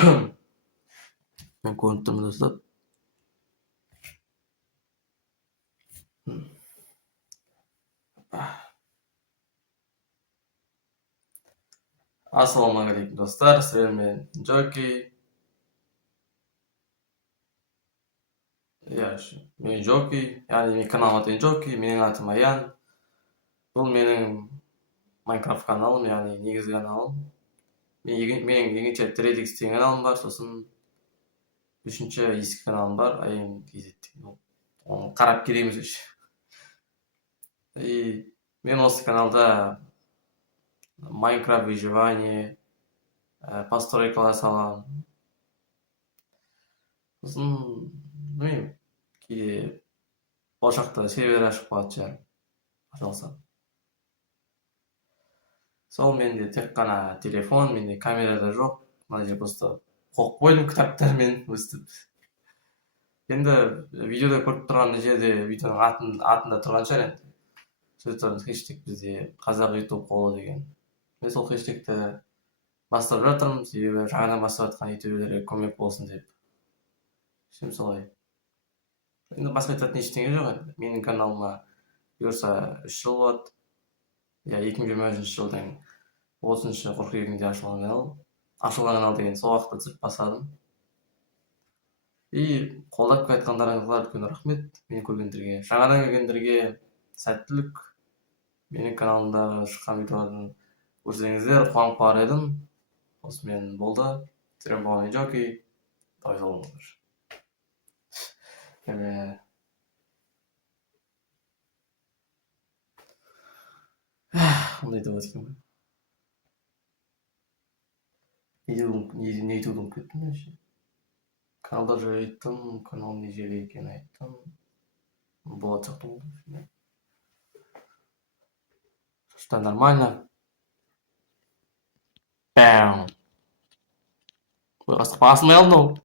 Ben ko'rinib turibmi do'stlar? Assalomu alaykum do'stlar, sizlar men Joki. Men Joki, ya'ni mening kanalim ati Joki, mening atim Ayan. Bu mening Minecraft kanalim, ya'ni negizgi kanalim. Mening yangicha 3x degan kanalim bor, so'sin 3-chi eski kanalim bor, Ayan TZ. Onu qarab kelamiz o'sha. Men o'sha kanalda Minecraft выживание, постройкалар салам. So'sin bilmayman, keyin boshqa server ochib qo'yadi. Asosan. Sol menda teqqana telefon, menda kamerada yo'q. Mana shu просто qo'yib qo'ydim kitobdan men o'stib. Endi videoda ko'rib turgan yerda videoning atında turgan chiqar endi. Shu hashtag bizda Qozoq YouTube qoli degan. Men sol hashtagda bostirib жатырмын, себебі жаңадан бастап жатқан ютуберлерге көмек болсын деп. Şimdi солай. Endi басқа айтатын ештеңе жоқ енді. Менің каналыма бұйырса 3 жыл болады. Я 2023 жылдың 30 қыркүйегінде ашылған канал. Ашылған канал деген сол уақытта түсіріп бастадым. Қолдап келатқандарыңызға үлкен рахмет. Мені көргендерге, жаңадан келгендерге сәттілік. Менің каналымдағы шыққан видеолардың көрсеңіздер қуанып қалар едім. Осымен болды. Сіздермен болған Joki. Давай болыңыздар. Onday деп жатқан ба? Не айтуды ұмытып кеттім вообще. Каналда жай айттым, канал не жерде екенін айттым. Болады сияқты болды. Что нормально. Бәм. Ой, астық басылмай алды ау.